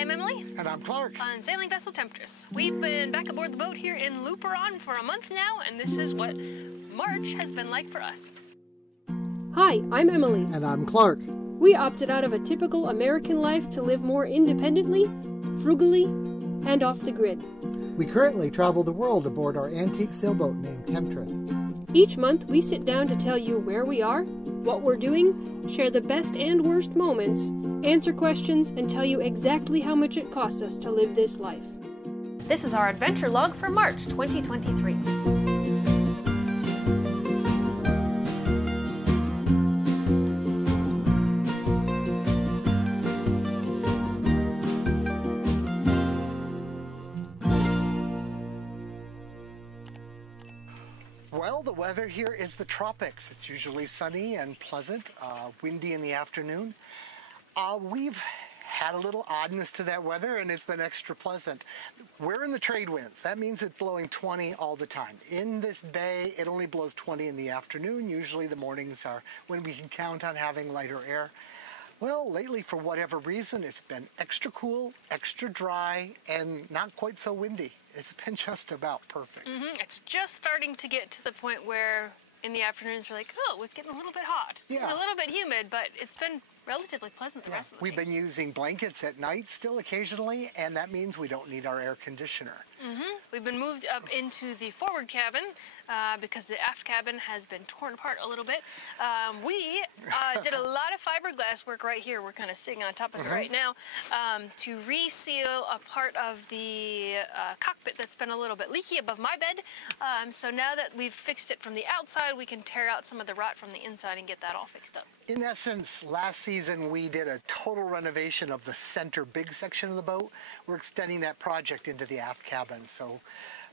I'm Emily. And I'm Clark. On Sailing Vessel Temptress. We've been back aboard the boat here in Luperon for a month now, and this is what March has been like for us. Hi, I'm Emily. And I'm Clark. We opted out of a typical American life to live more independently, frugally, and off the grid. We currently travel the world aboard our antique sailboat named Temptress. Each month, we sit down to tell you where we are, what we're doing, share the best and worst moments, answer questions, and tell you exactly how much it costs us to live this life. This is our adventure log for March 2023. Well, the weather here is the tropics. It's usually sunny and pleasant, windy in the afternoon. We've had a little oddness to that weather, and it's been extra pleasant. We're in the trade winds. That means it's blowing 20 all the time. In this bay, it only blows 20 in the afternoon. Usually the mornings are when we can count on having lighter air. Well, lately, for whatever reason, it's been extra cool, extra dry, and not quite so windy. It's been just about perfect. It's just starting to get to the point where in the afternoons we're like, oh, it's getting a little bit hot. It's getting a little bit humid, but it's been relatively pleasant the rest of the We've day. been using blankets at night still occasionally, and that means we don't need our air conditioner. We've been moved up into the forward cabin because the aft cabin has been torn apart a little bit. We did a lot of fiberglass work right here. We're kind of sitting on top of it right now to reseal a part of the cockpit that's been a little bit leaky above my bed. So now that we've fixed it from the outside, we can tear out some of the rot from the inside and get that all fixed up. In essence, last season we did a total renovation of the center big section of the boat. We're extending that project into the aft cabin. So,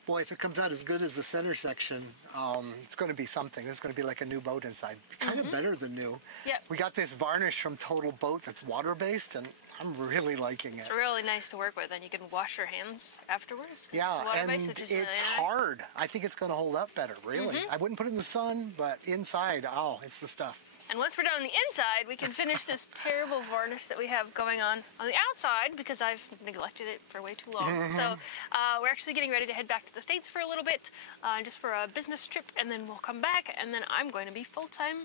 boy, if it comes out as good as the center section, it's going to be something. It's going to be like a new boat inside. Kind of better than new. Yep. We got this varnish from Total Boat that's water-based, and I'm really liking it. It's really nice to work with, and you can wash your hands afterwards. Yeah, and which is it's really nice. hard. I think it's going to hold up better, really. I wouldn't put it in the sun, but inside, oh, it's the stuff. And once we're done on the inside, we can finish this terrible varnish that we have going on the outside because I've neglected it for way too long. So we're actually getting ready to head back to the States for a little bit, just for a business trip, and then we'll come back, and then I'm going to be full-time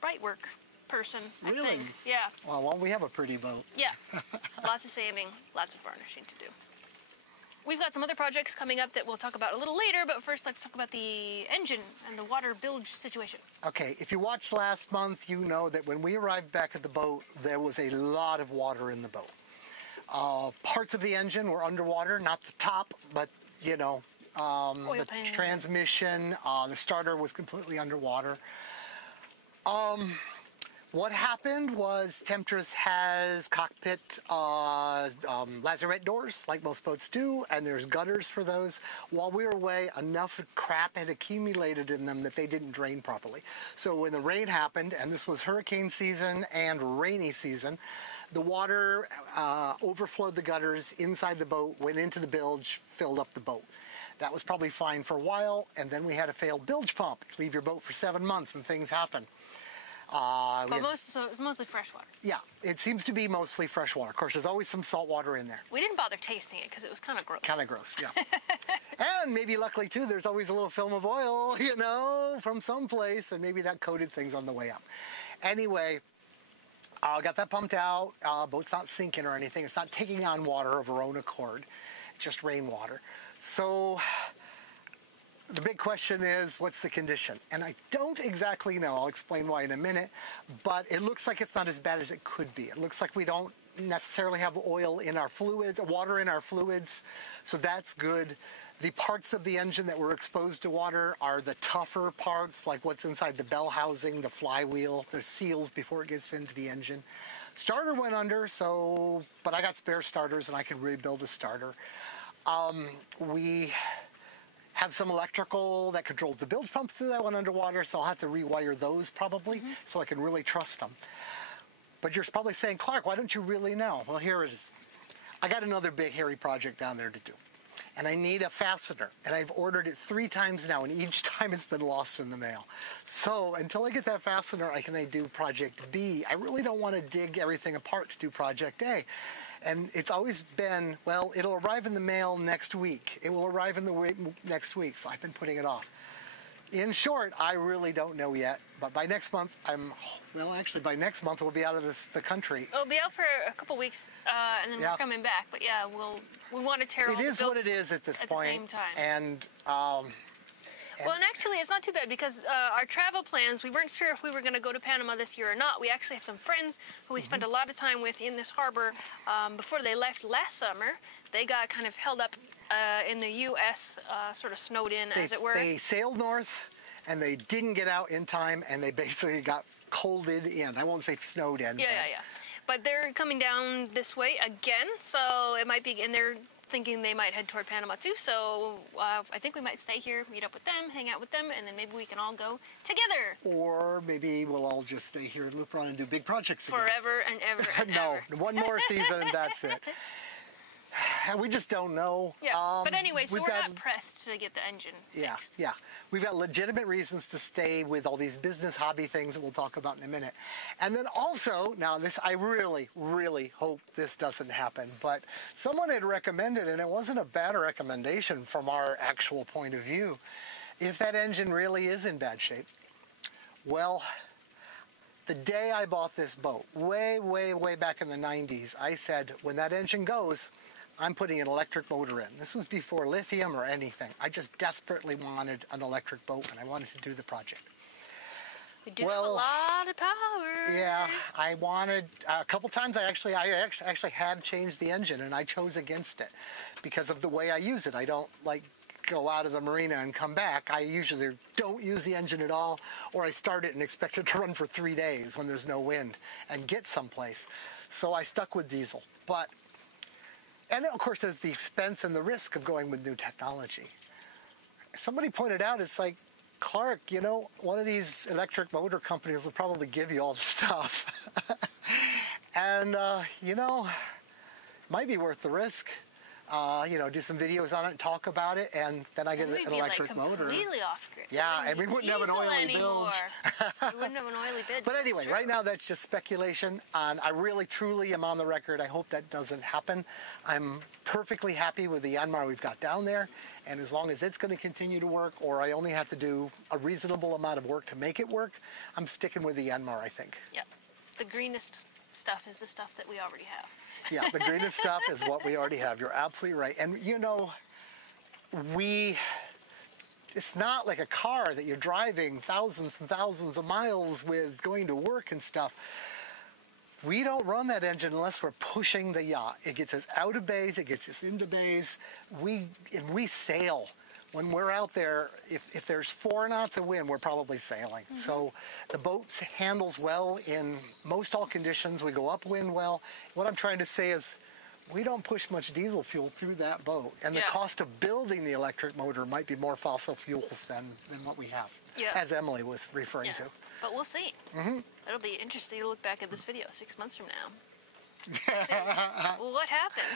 bright work person, I think. Yeah. Well, we have a pretty boat. Yeah. Lots of sanding, lots of varnishing to do. We've got some other projects coming up that we'll talk about a little later, but first let's talk about the engine and the water bilge situation. Okay, if you watched last month, you know that when we arrived back at the boat, there was a lot of water in the boat. Parts of the engine were underwater, not the top, but, you know, the transmission, the starter was completely underwater. What happened was Temptress has cockpit lazarette doors, like most boats do, and there's gutters for those. While we were away, enough crap had accumulated in them that they didn't drain properly. So when the rain happened, and this was hurricane season and rainy season, the water overflowed the gutters inside the boat, went into the bilge, filled up the boat. That was probably fine for a while, and then we had a failed bilge pump. Leave your boat for 7 months and things happen. So it's mostly fresh water. Yeah, it seems to be mostly fresh water. Of course, there's always some salt water in there. We didn't bother tasting it because it was kind of gross. Kind of gross, yeah. And maybe luckily, too, there's always a little film of oil, you know, from someplace, and maybe that coated things on the way up. Anyway, got that pumped out. Boat's not sinking or anything. It's not taking on water of our own accord, just rainwater. So the big question is, what's the condition? And I don't exactly know. I'll explain why in a minute. But it looks like it's not as bad as it could be. It looks like we don't necessarily have oil in our fluids, water in our fluids. So that's good. The parts of the engine that were exposed to water are the tougher parts, like what's inside the bell housing, the flywheel, the seals before it gets into the engine. Starter went under, but I got spare starters and I can rebuild a starter. We have some electrical that controls the bilge pumps that went underwater, so I'll have to rewire those probably so I can really trust them. But you're probably saying, Clark, why don't you really know? Well, here it is. I got another big hairy project down there to do. and I need a fastener, and I've ordered it 3 times now, and each time it's been lost in the mail. So until I get that fastener, I can do Project B. I really don't want to dig everything apart to do Project A. And it's always been, well, it'll arrive in the mail next week. It will arrive in the next week, so I've been putting it off. In short, I really don't know yet, but by next month, by next month we'll be out of the country. We'll be out for a couple weeks, and then we're coming back. But yeah, we want to tear all the It is what it is at this point. At the same time. And well, and actually, it's not too bad because our travel plans, we weren't sure if we were going to go to Panama this year or not. We actually have some friends who we spent a lot of time with in this harbor before they left last summer. They got kind of held up in the U.S., sort of snowed in, as it were. They sailed north, and they didn't get out in time, and they basically got colded in. I won't say snowed in. Yeah. But they're coming down this way again, so it might be, and they're thinking they might head toward Panama too, so I think we might stay here, meet up with them, hang out with them, and then maybe we can all go together. Or maybe we'll all just stay here and loop around and do big projects again. Forever and ever and no, ever. One more season and that's it. We just don't know. Yeah, but anyway, so we're not pressed to get the engine fixed. Yeah. We've got legitimate reasons to stay with all these business hobby things that we'll talk about in a minute. And then also, now this, I really, really hope this doesn't happen, but someone had recommended, and it wasn't a bad recommendation from our actual point of view, if that engine really is in bad shape. Well, the day I bought this boat, way, way, way back in the 90s, I said, when that engine goes, I'm putting an electric motor in. This was before lithium or anything. I just desperately wanted an electric boat, and I wanted to do the project. We do have a lot of power. Yeah, I wanted, a couple times I actually had changed the engine, and I chose against it because of the way I use it. I don't go out of the marina and come back. I usually don't use the engine at all, or I start it and expect it to run for 3 days when there's no wind and get someplace. So I stuck with diesel. And of course, there's the expense and the risk of going with new technology. Somebody pointed out, it's like, Clark, one of these electric motor companies will probably give you all the stuff. And, might be worth the risk. Do some videos on it and talk about it, and then I get an electric motor. Completely off grid. Yeah, and we wouldn't have an oily bilge. We wouldn't have an oily bilge. But anyway, right now that's just speculation, and I really, truly am on the record. I hope that doesn't happen. I'm perfectly happy with the Yanmar we've got down there, and as long as it's going to continue to work, or I only have to do a reasonable amount of work to make it work, I'm sticking with the Yanmar, I think. Yeah, the greenest stuff is the stuff that we already have. Yeah, the greenest stuff is what we already have. You're absolutely right. And it's not like a car that you're driving thousands and thousands of miles with, going to work and stuff. We don't run that engine unless we're pushing the yacht. It gets us out of bays, it gets us into bays. We sail. When we're out there, if there's 4 knots of wind, we're probably sailing. Mm-hmm. So the boat handles well in most all conditions. We go upwind well. What I'm trying to say is we don't push much diesel fuel through that boat. And the cost of building the electric motor might be more fossil fuels than what we have, as Emily was referring to. But we'll see. Mm-hmm. It'll be interesting to look back at this video 6 months from now. Well, what happened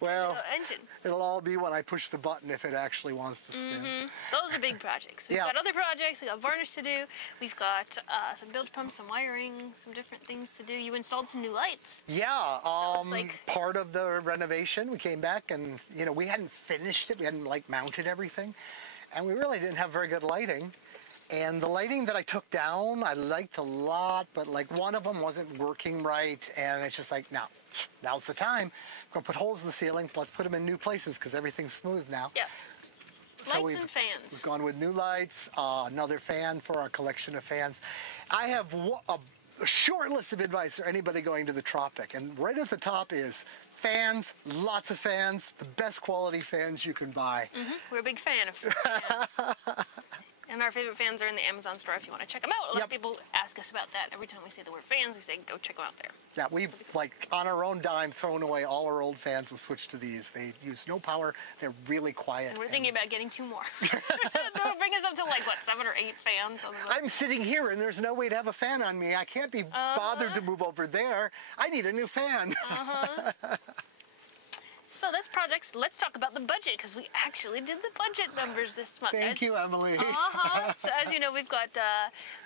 to the engine? It'll all be when I push the button if it actually wants to spin. Mm-hmm. Those are big projects. We've got other projects. We've got varnish to do. We've got some bilge pumps, some wiring, some different things to do. You installed some new lights. Yeah, part of the renovation. We came back and, we hadn't finished it. We hadn't, mounted everything. And we really didn't have very good lighting. And the lighting that I took down, I liked a lot, but one of them wasn't working right. And it's just now's the time. We're going to put holes in the ceiling. Let's put them in new places because everything's smooth now. Yeah. So lights and fans. We've gone with new lights, another fan for our collection of fans. I have a short list of advice for anybody going to the tropic. And right at the top is fans, lots of fans, the best quality fans you can buy. Mm-hmm. We're a big fan of fans. And our favorite fans are in the Amazon store if you want to check them out. A lot of people ask us about that. Every time we say the word fans, we say, go check them out there. Yeah, we've, on our own dime, thrown away all our old fans and switched to these. They use no power. They're really quiet. And we're thinking about getting 2 more. They'll bring us up to, 7 or 8 fans. I'm sitting here, and there's no way to have a fan on me. I can't be bothered to move over there. I need a new fan. So list projects. Let's talk about the budget, because we actually did the budget numbers this month. Thank you, Emily. So as you know, we've got,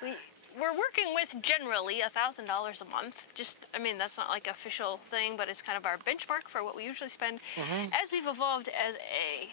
we're working with generally $1,000 a month. I mean, that's not like official thing, but it's kind of our benchmark for what we usually spend. As we've evolved as a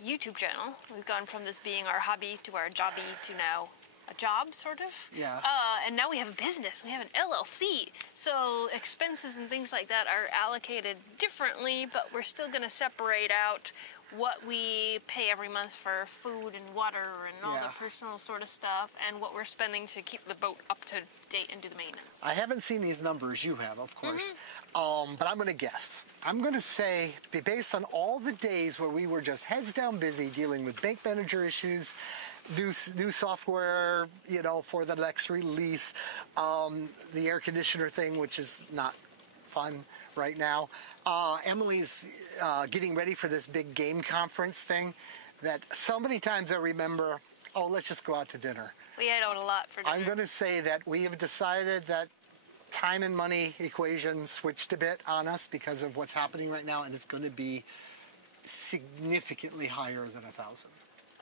YouTube channel, we've gone from this being our hobby to our jobby to now a job, sort of. Yeah. And now we have a business. We have an LLC. So expenses and things like that are allocated differently, but we're still going to separate out what we pay every month for food and water and all the personal sort of stuff, and what we're spending to keep the boat up to date and do the maintenance. I haven't seen these numbers. You have, of course. But I'm going to guess. I'm going to say, based on all the days where we were just heads down busy dealing with bank manager issues, new software, you know, for the next release, the air conditioner thing, which is not fun right now. Emily's getting ready for this big game conference thing that so many times I remember, oh, let's just go out to dinner. We ate out a lot for dinner. I'm going to say that we have decided that time and money equation switched a bit on us because of what's happening right now, and it's going to be significantly higher than 1,000.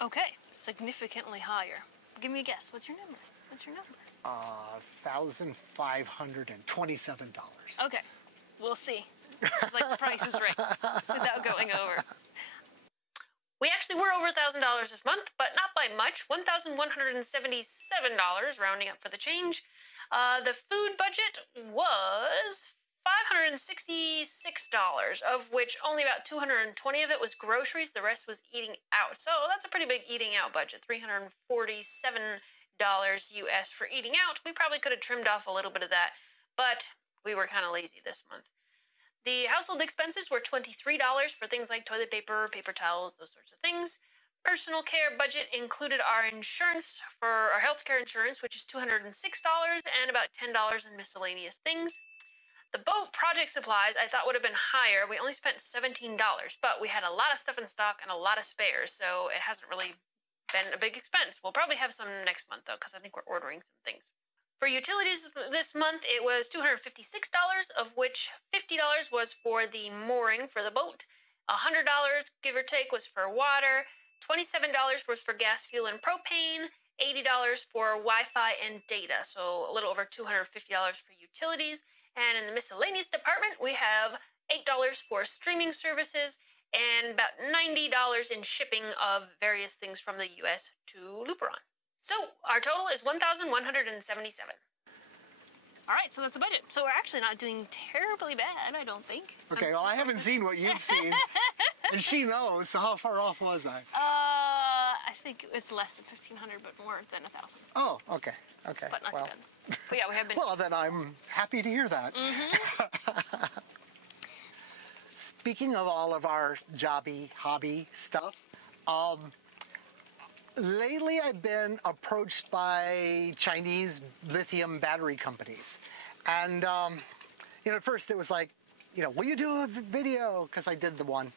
Okay, significantly higher. Give me a guess. What's your number? $1,527. Okay, we'll see. This is like the Price is Right without going over. We actually were over $1,000 this month, but not by much. $1,177, rounding up for the change. The food budget was $566, of which only about $220 of it was groceries. The rest was eating out. So that's a pretty big eating out budget, $347 US for eating out. We probably could have trimmed off a little bit of that, but we were kind of lazy this month. The household expenses were $23 for things like toilet paper, paper towels, those sorts of things. Personal care budget included our insurance for our healthcare insurance, which is $206, and about $10 in miscellaneous things. The boat project supplies I thought would have been higher. We only spent $17, but we had a lot of stuff in stock and a lot of spares, so it hasn't really been a big expense. We'll probably have some next month, though, because I think we're ordering some things. For utilities this month, it was $256, of which $50 was for the mooring for the boat. $100, give or take, was for water. $27 was for gas, fuel, and propane. $80 for Wi-Fi and data, so a little over $250 for utilities. And in the miscellaneous department, we have $8 for streaming services and about $90 in shipping of various things from the U.S. to Luperon. So our total is $1,177. All right, so that's the budget. So we're actually not doing terribly bad, I don't think. Okay, well, I haven't seen what you've seen, and she knows, so how far off was I? I think it's less than 1,500, but more than 1,000. Oh, okay. But not too bad. But yeah, we have been... Well, then I'm happy to hear that. Speaking of all of our hobby stuff, lately I've been approached by Chinese lithium battery companies. And, you know, at first it was like, you know, will you do a video? Because I did the one.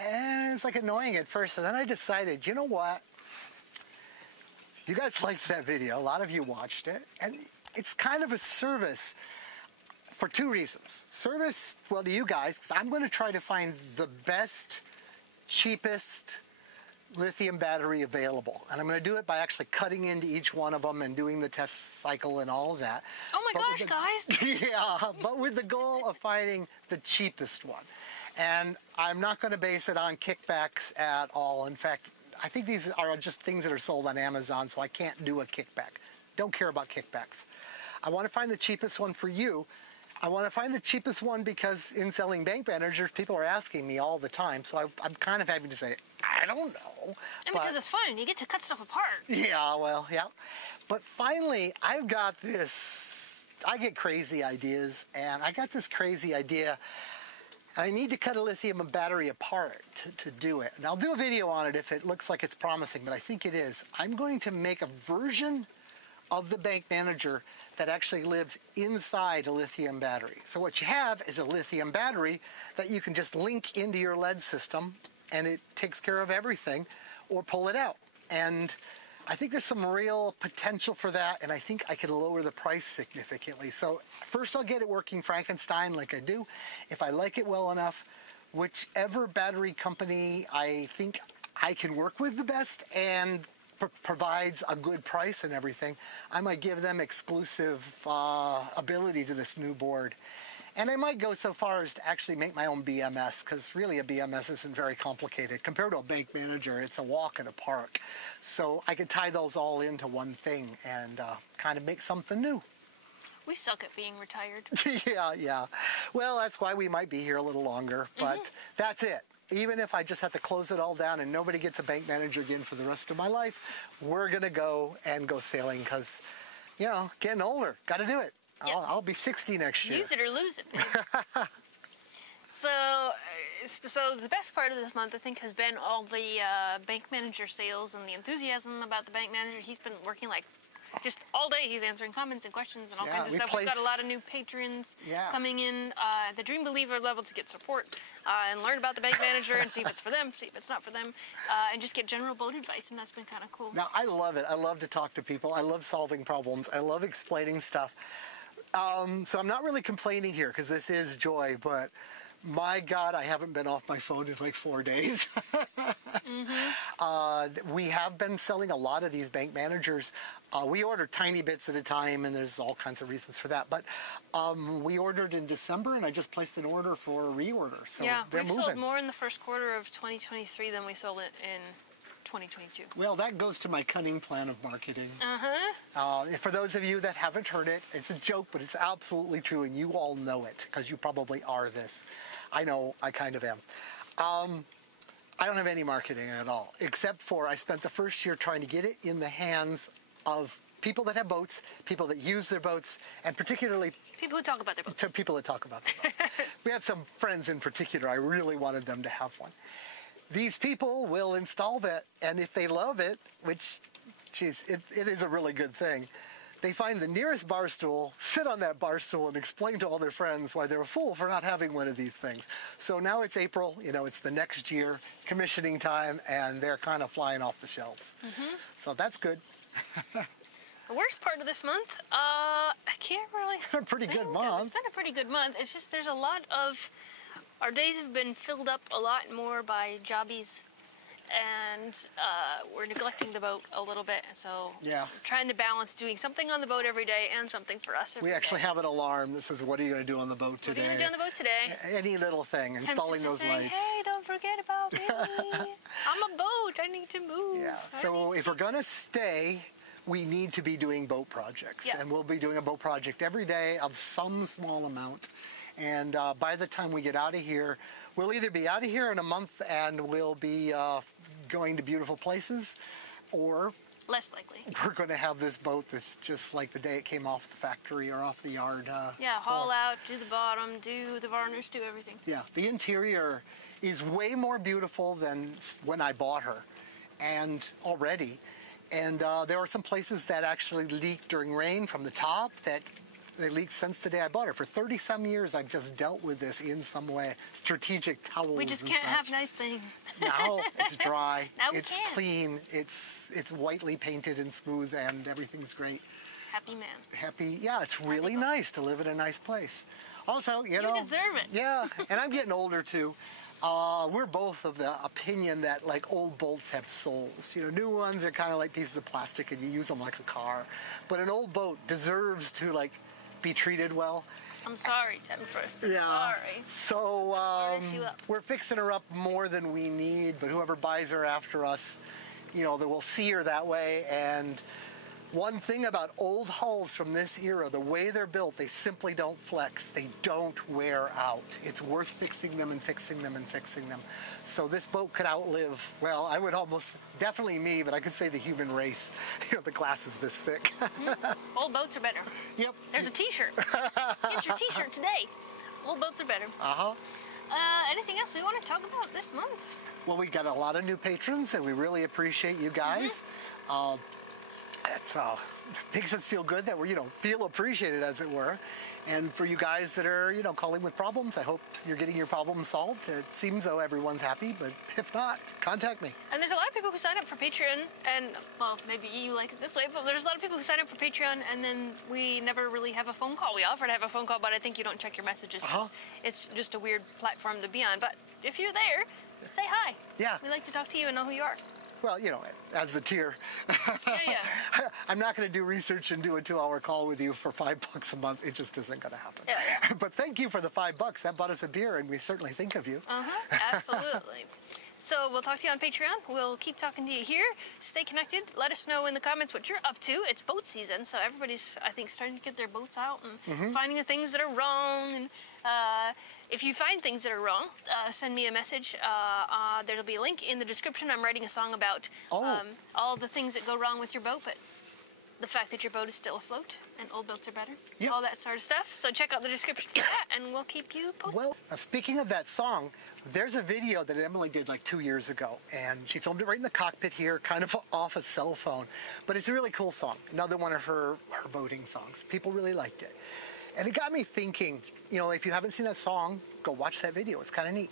And it's like annoying at first. And then I decided, you know what? You guys liked that video. A lot of you watched it. And it's kind of a service for two reasons. Service, well, to you guys, because I'm going to try to find the best, cheapest lithium battery available. And I'm going to do it by actually cutting into each one of them and doing the test cycle and all of that. Oh my gosh, guys. Yeah, but with the goal of finding the cheapest one. And I'm not going to base it on kickbacks at all. In fact, I think these are just things that are sold on Amazon, so I can't do a kickback. Don't care about kickbacks. I want to find the cheapest one for you. I want to find the cheapest one because in selling bank managers, people are asking me all the time. So I'm kind of having to say, I don't know. And because it's fun. You get to cut stuff apart. Yeah, well, yeah. But finally, I've got this, I get crazy ideas, and I got this crazy idea. I need to cut a lithium battery apart to do it. And I'll do a video on it if it looks like it's promising, but I think it is. I'm going to make a version of the bank manager that actually lives inside a lithium battery. So what you have is a lithium battery that you can just link into your LED system, and it takes care of everything, or pull it out. And I think there's some real potential for that, and I think I could lower the price significantly. So first I'll get it working Frankenstein like I do. If I like it well enough, whichever battery company I think I can work with the best and provides a good price and everything, I might give them exclusive ability to this new board. And I might go so far as to actually make my own BMS, because really a BMS isn't very complicated. Compared to a bank manager, it's a walk in a park. So I could tie those all into one thing and kind of make something new. We suck at being retired. Yeah. Well, that's why we might be here a little longer, but that's it. Even if I just have to close it all down and nobody gets a bank manager again for the rest of my life, we're going to go sailing because, you know, getting older, got to do it. Yep. I'll be 60 next year. Use it or lose it, baby. So the best part of this month, I think, has been all the bank manager sales and the enthusiasm about the bank manager. He's been working like just all day. He's answering comments and questions and all kinds of stuff. We've got a lot of new patrons coming in. The Dream Believer level to get support and learn about the bank manager and see if it's for them, see if it's not for them, and just get general boat advice, and that's been kind of cool. Now, I love it. I love to talk to people. I love solving problems. I love explaining stuff. So I'm not really complaining here because this is joy, but my God, I haven't been off my phone in like 4 days. We have been selling a lot of these bank managers. We order tiny bits at a time, and there's all kinds of reasons for that. But we ordered in December, and I just placed an order for a reorder. So they're moving. We've sold more in the first quarter of 2023 than we sold it in 2022. Well, that goes to my cunning plan of marketing. For those of you that haven't heard it, it's a joke, but it's absolutely true, and you all know it because you probably are this. I know I kind of am. I don't have any marketing at all, except for I spent the first year trying to get it in the hands of people that have boats, people that use their boats, and particularly people who talk about their boats. To people that talk about their boats. We have some friends in particular. I really wanted them to have one. These people will install that, and if they love it, which, geez, it is a really good thing, they find the nearest bar stool, sit on that bar stool, and explain to all their friends why they're a fool for not having one of these things. So now it's April, you know, it's the next year, commissioning time, and they're kind of flying off the shelves. So that's good. The worst part of this month, I can't really... It's been a pretty good month. It's been a pretty good month. It's just there's a lot of... Our days have been filled up a lot more by Jobies, and we're neglecting the boat a little bit. So we're trying to balance doing something on the boat every day and something for us every day. We actually have an alarm that says, what are you going to do on the boat today? What are you going to do on the boat today? Any little thing, installing those lights. Hey, don't forget about me. I'm a boat. I need to move. Yeah. So if we're going to stay, we need to be doing boat projects. And we'll be doing a boat project every day of some small amount. And by the time we get out of here, we'll either be out of here in a month and we'll be going to beautiful places, or less likely, we're going to have this boat that's just like the day it came off the factory or off the yard. Haul out, do the bottom, do the varnish, do everything. Yeah, the interior is way more beautiful than when I bought her, and already. And there are some places that actually leak during rain from the top that they leaked since the day I bought her. For 30-some years, I've just dealt with this in some way. Strategic towels. We just can't have nice things. Now it's dry. Now it's clean. It's whitely painted and smooth, and everything's great. Happy man. Happy. Yeah, it's really nice to live in a nice place. Also, you know. You deserve it. Yeah, and I'm getting older too. We're both of the opinion that like old boats have souls. You know, new ones are kind of like pieces of plastic, and you use them like a car. But an old boat deserves to like be treated well. I'm sorry, Temptress. Yeah. Sorry. So we're fixing her up more than we need, but whoever buys her after us, you know, they will see her that way. And one thing about old hulls from this era, the way they're built, they simply don't flex. They don't wear out. It's worth fixing them and fixing them and fixing them. So this boat could outlive, well, I would almost, definitely me, but I could say the human race. You know, the glass is this thick. Old boats are better. Yep. There's a t-shirt. Get your t-shirt today. Old boats are better. Anything else we want to talk about this month? Well, we got a lot of new patrons, and we really appreciate you guys. It makes us feel good that we're, feel appreciated, as it were. And for you guys that are, calling with problems, I hope you're getting your problems solved. It seems though everyone's happy, but if not, contact me. And there's a lot of people who sign up for Patreon, and, well, maybe you like it this way, but there's a lot of people who sign up for Patreon, and then we never really have a phone call. We offer to have a phone call, but I think you don't check your messages because it's just a weird platform to be on. But if you're there, say hi. Yeah. We like to talk to you and know who you are. Well, as the tier. Yeah. I'm not going to do research and do a 2-hour call with you for $5 a month. It just isn't going to happen. Yeah. But thank you for the $5. That bought us a beer, and we certainly think of you. Absolutely. So we'll talk to you on Patreon. We'll keep talking to you here. Stay connected. Let us know in the comments what you're up to. It's boat season, so everybody's, I think, starting to get their boats out and finding the things that are wrong. And if you find things that are wrong, send me a message. There'll be a link in the description. I'm writing a song about all the things that go wrong with your boat, but the fact that your boat is still afloat and old boats are better, all that sort of stuff. So check out the description for that, and we'll keep you posted. Well, speaking of that song, there's a video that Emily did like 2 years ago, and she filmed it right in the cockpit here, kind of off a cell phone. But it's a really cool song, another one of her boating songs. People really liked it. And it got me thinking, if you haven't seen that song, go watch that video. It's kind of neat.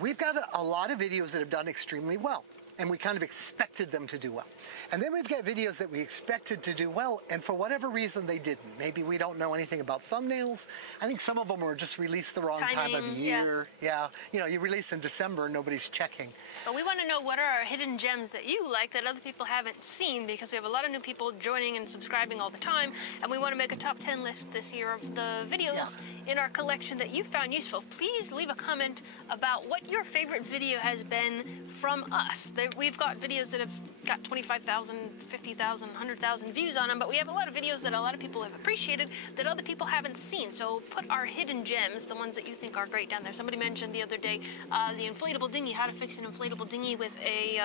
We've got a lot of videos that have done extremely well, and we kind of expected them to do well. And then we've got videos that we expected to do well, and for whatever reason they didn't. Maybe we don't know anything about thumbnails. I think some of them were just released the wrong time of year. Yeah. You release in December and nobody's checking. But we want to know what are our hidden gems that you like that other people haven't seen, because we have a lot of new people joining and subscribing all the time, and we want to make a top 10 list this year of the videos in our collection that you found useful. Please leave a comment about what your favorite video has been from us. We've got videos that have got 25,000, 50,000, 100,000 views on them, but we have a lot of videos that a lot of people have appreciated that other people haven't seen. So put our hidden gems, the ones that you think are great, down there. Somebody mentioned the other day the inflatable dinghy, how to fix an inflatable dinghy with a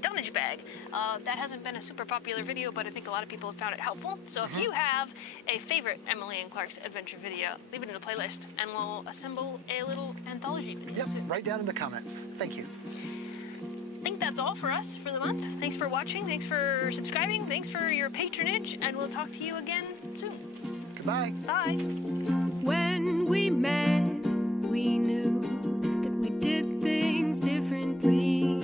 dunnage bag. That hasn't been a super popular video, but I think a lot of people have found it helpful. So if you have a favorite Emily and Clark's adventure video, leave it in the playlist, and we'll assemble a little anthology video soon. Right down in the comments. Thank you. I think that's all for us for the month. Thanks for watching. Thanks for subscribing. Thanks for your patronage, and we'll talk to you again soon. Goodbye. Bye. When we met, we knew that we did things differently,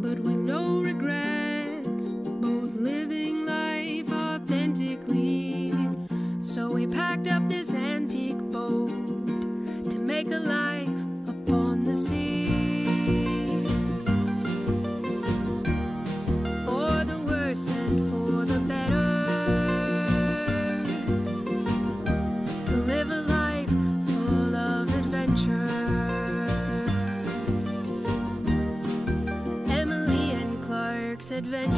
but with no regrets, both living life authentically. So we packed up this antique boat to make a life upon the sea. For the worse and for the better, to live a life full of adventure. Emily and Clark's Adventure.